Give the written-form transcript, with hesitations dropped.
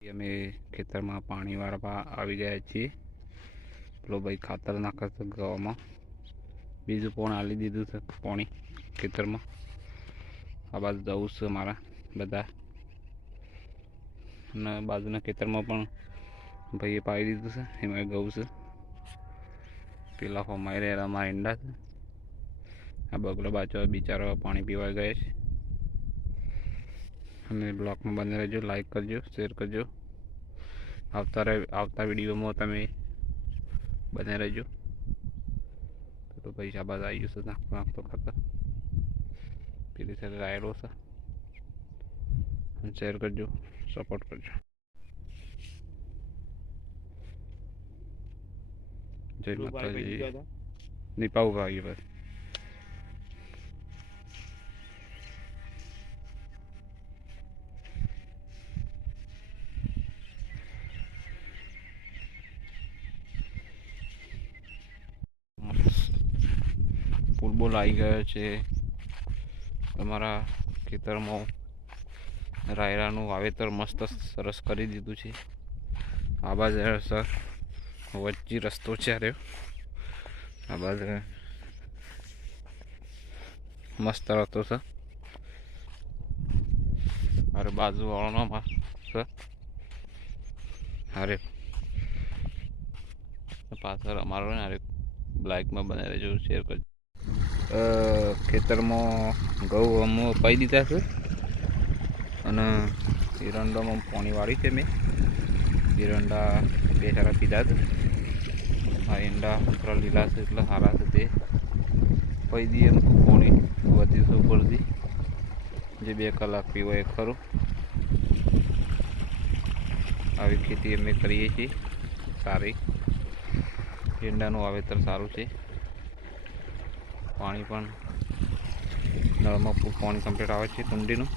અમે ખેતરમાં પાણી વાળવા આવી ગયા છીએ. પેલો ભાઈ ખાતર નાખે છે ગવામાં. બીજું પણ આલી દીધું છે પાણી ખેતરમાં. આ બાજુ જવું છે મારા બધા, અને બાજુના ખેતરમાં પણ ભાઈએ પાઈ દીધું છે, એમાં ઘઉં છે. પેલા ફમાઈ રહ્યા અમારા ઈંડા છે. આ બગલો બાચો બિચારો પાણી પીવા ગયા છે. અને બ્લોગમાં બને રહેજો, લાઈક કરજો, શેર કરજો. આવતા વિડીયોમાં તમે બને રહેજો. તો પૈસા બાદ આવી જશે નાખતો ખાતર. પેલી સાથે રાયડો છે. શેર કરજો, સપોર્ટ કરજો. જય માતાજી. દીપાવ ભાઈ બસ. ફૂટબોલ આવી ગયો છે તમારા ખેતરમાં. રાયરાનું વાવેતર મસ્ત સરસ કરી દીધું છે. આ બાજુ સર વચ્ચે રસ્તો છે. આ બાજુ મસ્ત રસ્તો છે. અરે બાજુ વાળાનો છે. અરે પાછળ અમારો ને અરે બ્લાઇકમાં બનાવી રહેજો, શેર કરજો. ખેતરમાં ઘઉં અમુક પાઈ દીધા છે, અને એરંડામાં પાણી વાળી છે મેં. એરંડા બે સારા પીધા છે. આ ઈંડા થોડા લીલા છે એટલે સારા છે. તે પાઈ દઈએ પાણી વધ્યું છે ઉપરથી, જે 2 કલાક પીવાય ખરું. આવી ખેતી અમે કરીએ છીએ સારી. ઈંડાનું વાવેતર સારું છે. પાણી પણ નળમાં પાણી કમ્પ્લીટ આવે છે કુંડીનું.